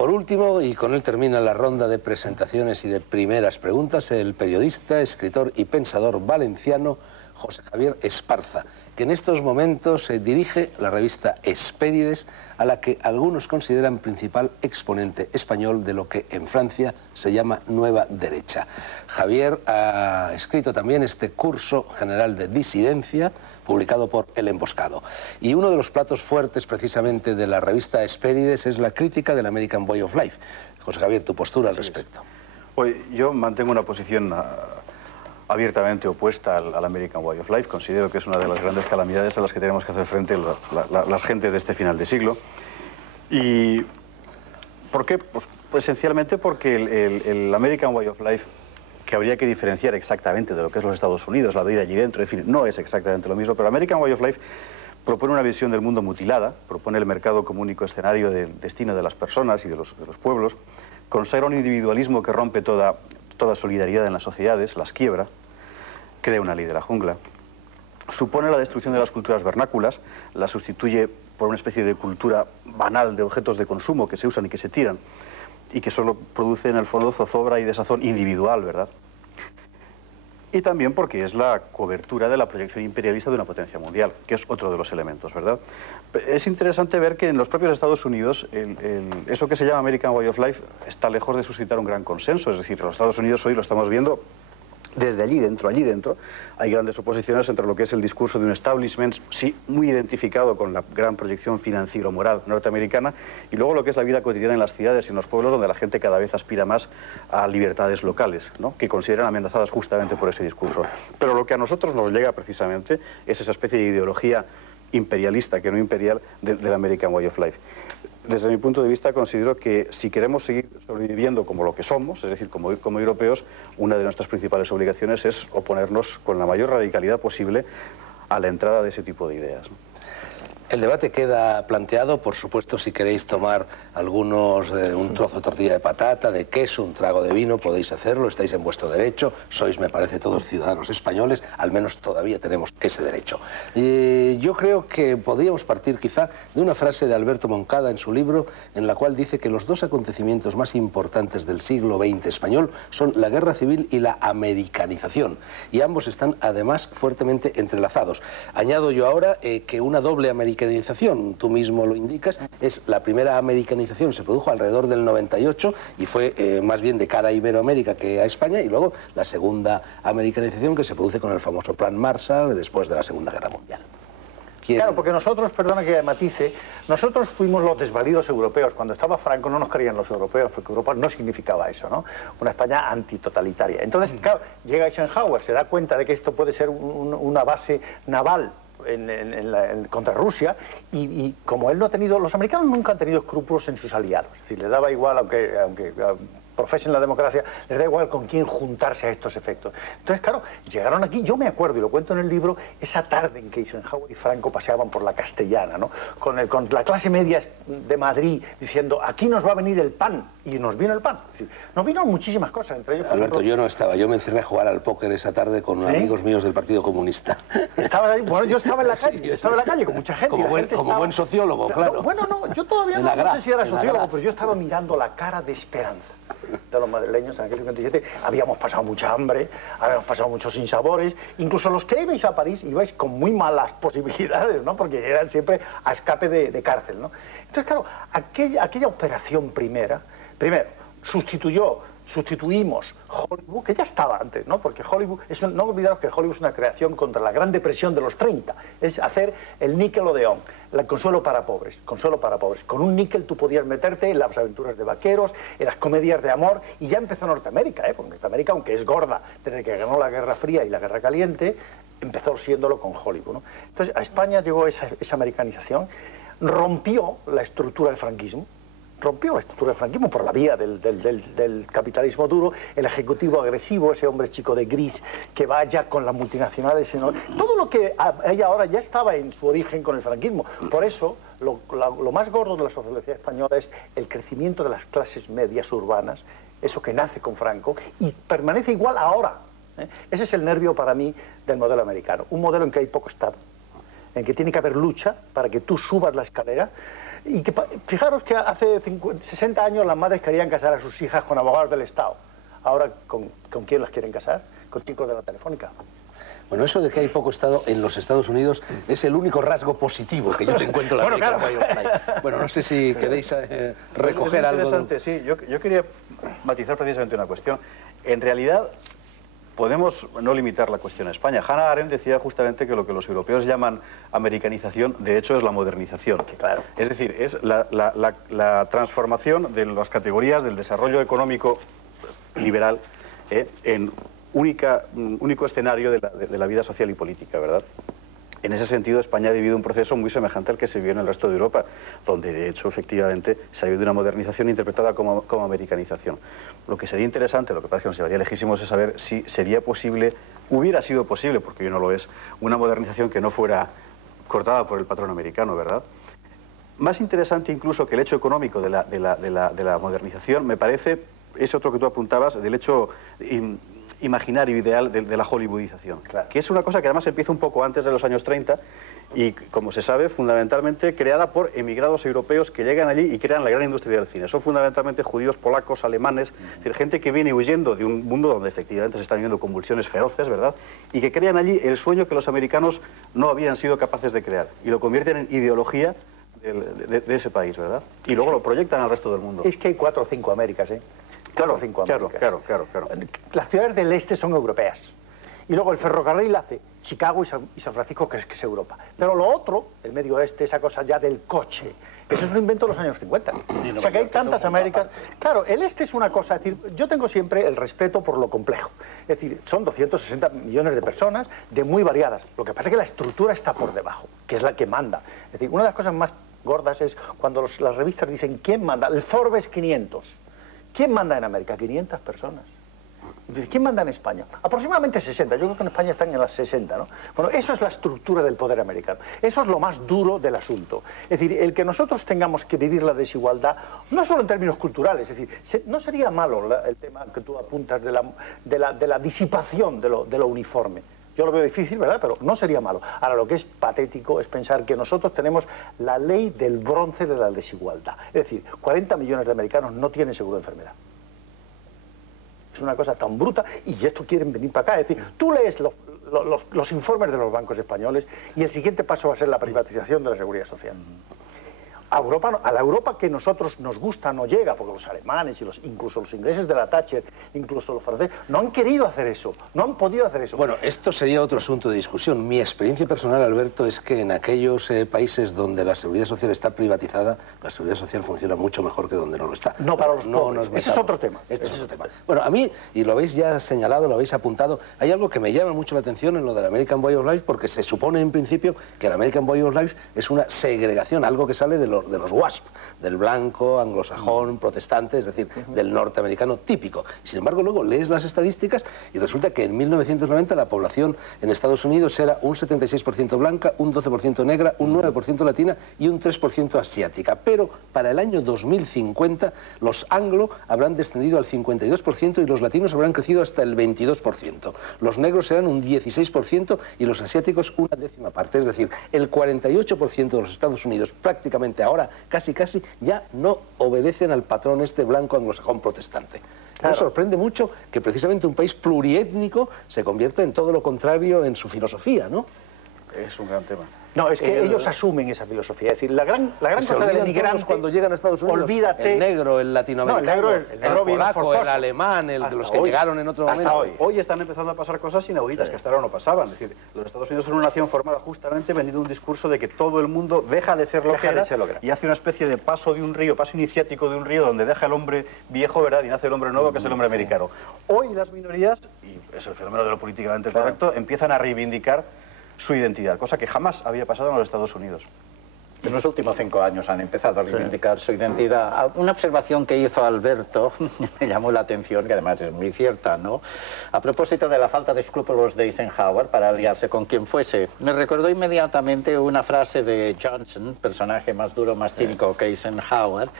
Por último, y con él termina la ronda de presentaciones y de primeras preguntas, el periodista, escritor y pensador valenciano José Javier Esparza, que en estos momentos dirige la revista Hespérides, a la que algunos consideran principal exponente español de lo que en Francia se llama Nueva Derecha. Javier ha escrito también este curso general de disidencia, publicado por El Emboscado. Y uno de los platos fuertes precisamente de la revista Hespérides es la crítica del American Way of Life. José Javier, tu postura al respecto. Pues yo mantengo una posición abiertamente opuesta al American Way of Life. Considero que es una de las grandes calamidades a las que tenemos que hacer frente las gentes de este final de siglo. ¿Y por qué? Pues esencialmente porque el American Way of Life, que habría que diferenciar exactamente de lo que es los Estados Unidos, la vida allí dentro, en fin, no es exactamente lo mismo, pero el American Way of Life propone una visión del mundo mutilada, propone el mercado como único escenario del destino de las personas y de los pueblos, consagra un individualismo que rompe toda solidaridad en las sociedades, las quiebra, crea una ley de la jungla, supone la destrucción de las culturas vernáculas, la sustituye por una especie de cultura banal de objetos de consumo que se usan y que se tiran, y que solo produce en el fondo zozobra y desazón individual, ¿verdad? Y también porque es la cobertura de la proyección imperialista de una potencia mundial, que es otro de los elementos, ¿verdad? Es interesante ver que en los propios Estados Unidos eso que se llama American Way of Life está lejos de suscitar un gran consenso. Es decir, los Estados Unidos hoy lo estamos viendo desde allí dentro, hay grandes oposiciones entre lo que es el discurso de un establishment, sí, muy identificado con la gran proyección financiero-moral norteamericana, y luego lo que es la vida cotidiana en las ciudades y en los pueblos, donde la gente cada vez aspira más a libertades locales, ¿no?, que consideran amenazadas justamente por ese discurso. Pero lo que a nosotros nos llega precisamente es esa especie de ideología imperialista, que no imperial, del American Way of Life. Desde mi punto de vista considero que si queremos seguir sobreviviendo como lo que somos, es decir, como europeos, una de nuestras principales obligaciones es oponernos con la mayor radicalidad posible a la entrada de ese tipo de ideas, ¿no? El debate queda planteado, por supuesto, si queréis tomar algunos de un trozo de tortilla de patata, de queso, un trago de vino, podéis hacerlo, estáis en vuestro derecho, sois, me parece, todos ciudadanos españoles, al menos todavía tenemos ese derecho. Yo creo que podríamos partir quizá de una frase de Alberto Moncada en su libro, en la cual dice que los dos acontecimientos más importantes del siglo XX español son la guerra civil y la americanización, y ambos están además fuertemente entrelazados. Añado yo ahora que una doble americanización, tú mismo lo indicas, es la primera americanización, se produjo alrededor del 98 y fue más bien de cara a Iberoamérica que a España, y luego la segunda americanización que se produce con el famoso Plan Marshall después de la Segunda Guerra Mundial. Claro, porque nosotros, perdona que matice, nosotros fuimos los desvalidos europeos. Cuando estaba Franco no nos creían los europeos, porque Europa no significaba eso, ¿no? Una España antitotalitaria. Entonces, claro, llega Eisenhower, se da cuenta de que esto puede ser una base naval contra Rusia, y como él no ha tenido, los americanos nunca han tenido escrúpulos en sus aliados, es decir, les daba igual, aunque profesen la democracia, les da igual con quién juntarse a estos efectos. Entonces, claro, llegaron aquí, yo me acuerdo, y lo cuento en el libro, esa tarde en que Eisenhower y Franco paseaban por la Castellana, ¿no?, con la clase media de Madrid, diciendo, aquí nos va a venir el pan, y nos vino el pan. Es decir, nos vino muchísimas cosas, entre ellos... Alberto, ejemplo, yo no estaba, yo me encerré a jugar al póker esa tarde con amigos míos del Partido Comunista. Estabas ahí, bueno, yo estaba en la calle, Sí, estaba en la calle con mucha gente. Como buen sociólogo, claro. Bueno, no, yo todavía no sé si era sociólogo, pero yo estaba mirando la cara de esperanza de los madrileños en aquel 57. Habíamos pasado mucha hambre, habíamos pasado muchos sinsabores, incluso los que ibais a París ibais con muy malas posibilidades, ¿no?, porque eran siempre a escape de cárcel, ¿no? Entonces, claro, aquella operación primero, sustituimos Hollywood, que ya estaba antes, ¿no?, porque Hollywood, no olvidaros que Hollywood es una creación contra la Gran Depresión de los 30, es hacer el Nickelodeon, el consuelo para pobres. Con un níquel tú podías meterte en las aventuras de vaqueros, en las comedias de amor, y ya empezó Norteamérica, porque Norteamérica, aunque es gorda desde que ganó la Guerra Fría y la Guerra Caliente, empezó siéndolo con Hollywood, ¿no? Entonces, a España llegó esa americanización, rompió la estructura del franquismo, por la vía del capitalismo duro, el ejecutivo agresivo, ese hombre chico de gris que va ya con las multinacionales, ¿no? Todo lo que hay ahora ya estaba en su origen con el franquismo. Por eso, lo más gordo de la sociología española es el crecimiento de las clases medias urbanas, eso que nace con Franco y permanece igual ahora, ¿eh? Ese es el nervio para mí del modelo americano, un modelo en que hay poco Estado, en que tiene que haber lucha para que tú subas la escalera, Y que, fijaros que hace 60 años las madres querían casar a sus hijas con abogados del Estado. Ahora, ¿con quién las quieren casar? Con chicos de la Telefónica. Bueno, eso de que hay poco Estado en los Estados Unidos es el único rasgo positivo que yo le encuentro en la American Way of Life. Bueno, no sé si queréis recoger algo. Interesante, sí. Yo quería matizar precisamente una cuestión. En realidad, podemos no limitar la cuestión a España. Hannah Arendt decía justamente que lo que los europeos llaman americanización, de hecho, es la modernización. Claro. Es decir, es la transformación de las categorías del desarrollo económico liberal en único escenario de la vida social y política, ¿verdad? En ese sentido, España ha vivido un proceso muy semejante al que se vivió en el resto de Europa, donde, de hecho, efectivamente, se ha vivido una modernización interpretada como americanización. Lo que sería interesante, lo que pasa es que nos llevaría lejísimos, es saber si sería posible, hubiera sido posible, porque hoy no lo es, una modernización que no fuera cortada por el patrón americano, ¿verdad? Más interesante incluso que el hecho económico de la modernización, me parece, es otro que tú apuntabas, del hecho imaginario, ideal de la hollywoodización, claro, que es una cosa que además empieza un poco antes de los años 30 y, como se sabe, fundamentalmente creada por emigrados europeos que llegan allí y crean la gran industria del cine. Son fundamentalmente judíos, polacos, alemanes, es decir, gente que viene huyendo de un mundo donde efectivamente se están viviendo convulsiones feroces, ¿verdad? Y que crean allí el sueño que los americanos no habían sido capaces de crear y lo convierten en ideología de ese país, ¿verdad? Y luego lo proyectan al resto del mundo. Es que hay 4 o 5 Américas, ¿eh? Claro. Las ciudades del este son europeas. Y luego el ferrocarril hace Chicago y San Francisco, que es Europa. Pero lo otro, el medio oeste, esa cosa ya del coche, eso es un invento de los años 50. O sea que hay tantas Américas. Claro, el este es una cosa, es decir, yo tengo siempre el respeto por lo complejo. Es decir, son 260 millones de personas de muy variadas. Lo que pasa es que la estructura está por debajo, que es la que manda. Es decir, una de las cosas más gordas es cuando las revistas dicen ¿quién manda? El Forbes 500. ¿Quién manda en América? 500 personas. ¿Quién manda en España? Aproximadamente 60. Yo creo que en España están en las 60, ¿no? Bueno, eso es la estructura del poder americano. Eso es lo más duro del asunto. Es decir, el que nosotros tengamos que vivir la desigualdad, no solo en términos culturales, es decir, no sería malo el tema que tú apuntas de la disipación de lo uniforme. Yo lo veo difícil, ¿verdad? Pero no sería malo. Ahora, lo que es patético es pensar que nosotros tenemos la ley del bronce de la desigualdad. Es decir, 40 millones de americanos no tienen seguro de enfermedad. Es una cosa tan bruta y esto quieren venir para acá. Es decir, tú lees los informes de los bancos españoles y el siguiente paso va a ser la privatización de la seguridad social. A la Europa que nosotros nos gusta no llega, porque los alemanes y incluso los ingleses de la Thatcher, incluso los franceses, no han querido hacer eso, no han podido hacer eso. Bueno, esto sería otro asunto de discusión. Mi experiencia personal, Alberto, es que en aquellos países donde la seguridad social está privatizada, la seguridad social funciona mucho mejor que donde no lo está. No para los pobres. Ese es otro tema. Este es otro tema. Bueno, a mí, y lo habéis ya señalado, lo habéis apuntado, hay algo que me llama mucho la atención en lo del American Way of Life, porque se supone en principio que el American Way of Life es una segregación, algo que sale de los WASP, del blanco, anglosajón, protestante, es decir, del norteamericano típico. Sin embargo, luego lees las estadísticas y resulta que en 1990 la población en Estados Unidos era un 76% blanca, un 12% negra, un 9% latina y un 3% asiática. Pero para el año 2050 los anglo habrán descendido al 52% y los latinos habrán crecido hasta el 22%. Los negros serán un 16% y los asiáticos una décima parte. Es decir, el 48% de los Estados Unidos prácticamente ahora casi ya no obedecen al patrón este blanco anglosajón protestante. Claro. Me sorprende mucho que precisamente un país pluriétnico se convierta en todo lo contrario en su filosofía, ¿no? Es un gran tema. No, es que ellos asumen esa filosofía. Es decir, la gran cosa del emigrante cuando llegan a Estados Unidos. Olvídate. El negro, el latinoamericano, el polaco, el alemán, de los que llegaron en otro momento. Hoy están empezando a pasar cosas inauditas que hasta ahora no pasaban. Es decir, los Estados Unidos son una nación formada justamente vendiendo un discurso de que todo el mundo deja de ser lo que era y hace una especie de paso de un río, paso iniciático de un río donde deja el hombre viejo, ¿verdad? Y nace el hombre nuevo, que es el hombre americano. Hoy las minorías, y es el fenómeno de lo políticamente correcto, empiezan a reivindicar su identidad, cosa que jamás había pasado en los Estados Unidos. En los últimos 5 años han empezado a reivindicar su identidad. Una observación que hizo Alberto me llamó la atención, que además es muy cierta, ¿no? A propósito de la falta de escrúpulos de Eisenhower para aliarse con quien fuese. Me recordó inmediatamente una frase de Johnson, personaje más duro, más cínico que Eisenhower.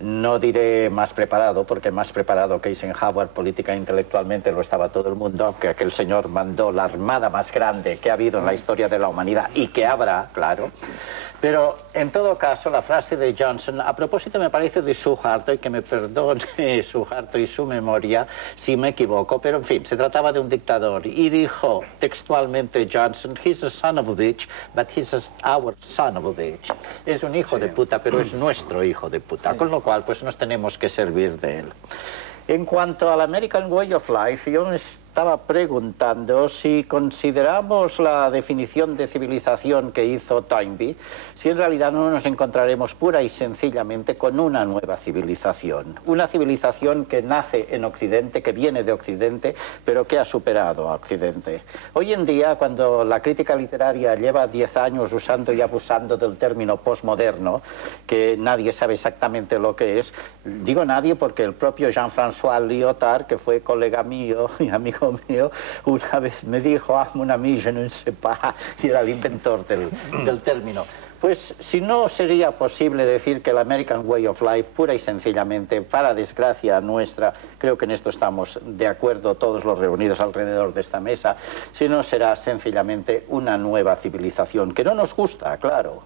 No diré más preparado, porque más preparado que Eisenhower política e intelectualmente lo estaba todo el mundo, aunque aquel señor mandó la armada más grande que ha habido en la historia de la humanidad y que habrá, claro. Pero, en todo caso, la frase de Johnson, a propósito me parece de Suharto, y que me perdone Suharto y su memoria si me equivoco, pero en fin, se trataba de un dictador, y dijo textualmente Johnson, he's a son of a bitch, but he's our son of a bitch. Es un hijo de puta, pero es nuestro hijo de puta, con lo cual pues nos tenemos que servir de él. En cuanto al American Way of Life, yo me estaba preguntando si consideramos la definición de civilización que hizo Toynbee, si en realidad no nos encontraremos pura y sencillamente con una nueva civilización. Una civilización que nace en Occidente, que viene de Occidente, pero que ha superado a Occidente. Hoy en día, cuando la crítica literaria lleva 10 años usando y abusando del término posmoderno, que nadie sabe exactamente lo que es, digo nadie porque el propio Jean-François Lyotard, que fue colega mío y amigo mío, una vez me dijo, ah, mon ami, je ne sais pas, y era el inventor del término. Pues si no sería posible decir que el American Way of Life, pura y sencillamente, para desgracia nuestra, creo que en esto estamos de acuerdo todos los reunidos alrededor de esta mesa, si no será sencillamente una nueva civilización, que no nos gusta, claro,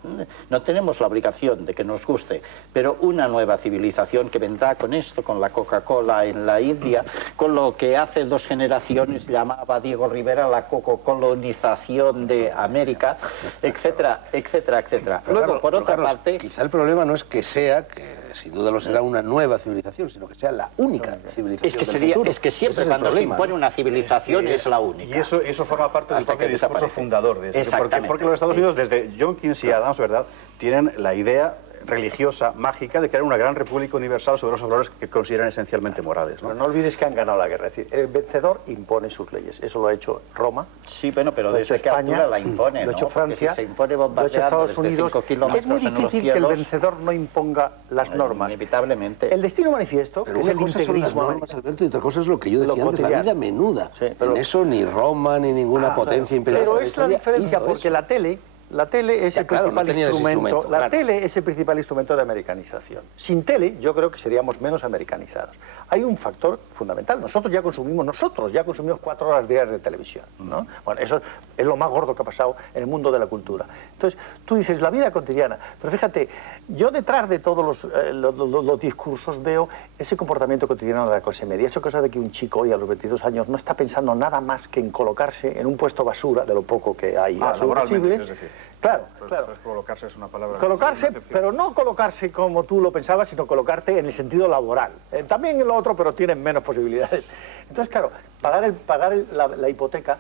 no tenemos la obligación de que nos guste, pero una nueva civilización que vendrá con esto, con la Coca-Cola en la India, con lo que hace 2 generaciones llamaba Diego Rivera la coco-colonización de América, etcétera, etcétera, etcétera. Luego, Carlos, por otra Carlos, parte... quizá el problema no es que sea, que sin duda lo será, una nueva civilización, sino que sea la única civilización del futuro. Es que siempre Ese es el cuando se problema, impone ¿no? una civilización es la única. Y eso forma parte del Hasta propio que discurso desaparece. fundador de eso. Exactamente. Porque los Estados Unidos, desde John Quincy y Adams, ¿verdad?, tienen la idea religiosa, mágica, de crear una gran república universal sobre los valores que consideran esencialmente morales, ¿no? Pero no olvides que han ganado la guerra. Es decir, el vencedor impone sus leyes. Eso lo ha hecho Roma. Sí, bueno, pero Lo ha hecho desde qué altura España, la impone, lo ha hecho ¿no? Porque Francia, si se impone lo ha hecho bombardeando Estados desde Unidos. 5 kilómetros Es muy en los difícil que el cielos, vencedor no imponga las normas. inevitablemente. El destino manifiesto, Pero que es una el cosa son las integrismo normas, Alberto, y otra cosa es lo que yo decía Lo antes, la cotidiano. vida menuda. Sí, pero- En eso ni Roma ni ninguna potencia imperial. Pero de es la historia diferencia, hizo porque eso. la tele es Ya, el claro, principal no tenía ese instrumento, La claro. tele es el principal instrumento de americanización. Sin tele, yo creo que seríamos menos americanizados. Hay un factor fundamental. Nosotros ya consumimos 4 horas diarias de televisión, ¿no? Bueno, eso es lo más gordo que ha pasado en el mundo de la cultura. Entonces, tú dices, la vida cotidiana. Pero fíjate, yo detrás de todos los discursos veo ese comportamiento cotidiano de la clase media. Esa cosa de que un chico hoy a los 22 años no está pensando nada más que en colocarse en un puesto basura, de lo poco que hay laboralmente, posible. es decir. Claro, Pues, claro. pues colocarse es una palabra... Colocarse, pero no colocarse como tú lo pensabas, sino colocarte en el sentido laboral. También en lo otro, pero tienen menos posibilidades. Entonces, claro, pagar la hipoteca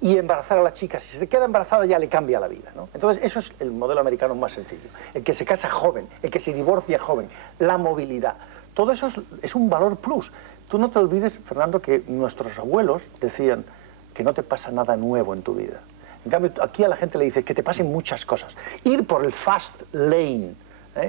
y embarazar a la chica, si se queda embarazada ya le cambia la vida, ¿no? Entonces, eso es el modelo americano más sencillo. El que se casa joven, el que se divorcia joven, la movilidad. Todo eso es un valor plus. Tú no te olvides, Fernando, que nuestros abuelos decían que no te pasa nada nuevo en tu vida. En cambio, aquí a la gente le dice que te pasen muchas cosas. Ir por el fast lane,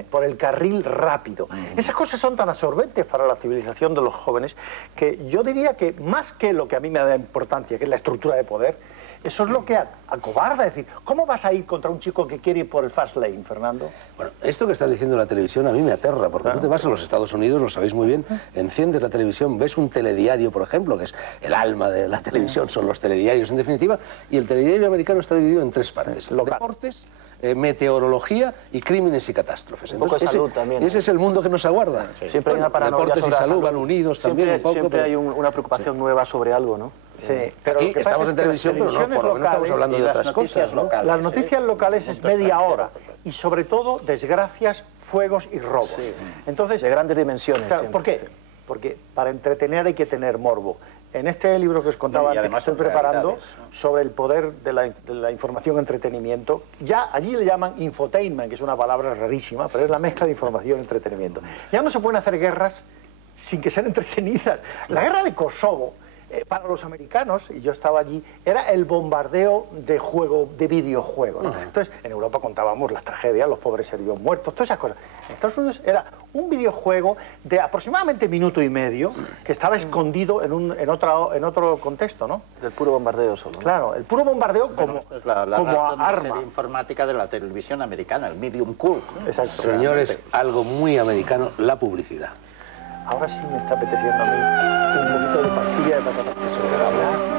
por el carril rápido. Esas cosas son tan absorbentes para la civilización de los jóvenes que yo diría que más que lo que a mí me da importancia, que es la estructura de poder, eso es lo que acobarda. Es decir, ¿cómo vas a ir contra un chico que quiere ir por el fast lane, Fernando? Bueno, esto que estás diciendo en la televisión a mí me aterra, porque tú te vas a los Estados Unidos, lo sabéis muy bien, enciendes la televisión, ves un telediario, por ejemplo, que es el alma de la televisión, son los telediarios en definitiva, y el telediario americano está dividido en 3 partes: deportes, meteorología y crímenes y catástrofes. Un poco de salud también. Ese es el mundo que nos aguarda. Siempre hay una paranoia deportes y sobre la salud van unidos también un poco. Siempre pero- hay una preocupación nueva sobre algo, ¿no? Sí, pero Aquí lo que estamos pasa en es que televisión, pero las no, por lo menos televisiones estamos hablando y de las otras noticias cosas, ¿no? locales. Las noticias locales es Punto media extranjero. hora y sobre todo desgracias, fuegos y robos. Sí. Entonces, De grandes dimensiones. claro, siempre, ¿por qué? sí. Porque para entretener hay que tener morbo. En este libro que os contaba Y antes, que además estoy son preparando, realidades, sobre el poder de la información entretenimiento, ya allí le llaman infotainment, que es una palabra rarísima, pero es la mezcla de información y entretenimiento. Ya no se pueden hacer guerras sin que sean entretenidas. La guerra de Kosovo, para los americanos, y yo estaba allí, era el bombardeo de videojuego, ¿no? Entonces, en Europa contábamos las tragedias, los pobres serbios muertos, todas esas cosas. En Estados Unidos era un videojuego de aproximadamente minuto y medio que estaba escondido en otro contexto, ¿no? Del puro bombardeo solo, ¿no? Claro, el puro bombardeo como, Esto es la como razón de arma. ser informática de la televisión americana, el medium cool. Exacto. Señores, algo muy americano, la publicidad. Ahora sí me está apeteciendo a mí un poquito de pastilla de patata.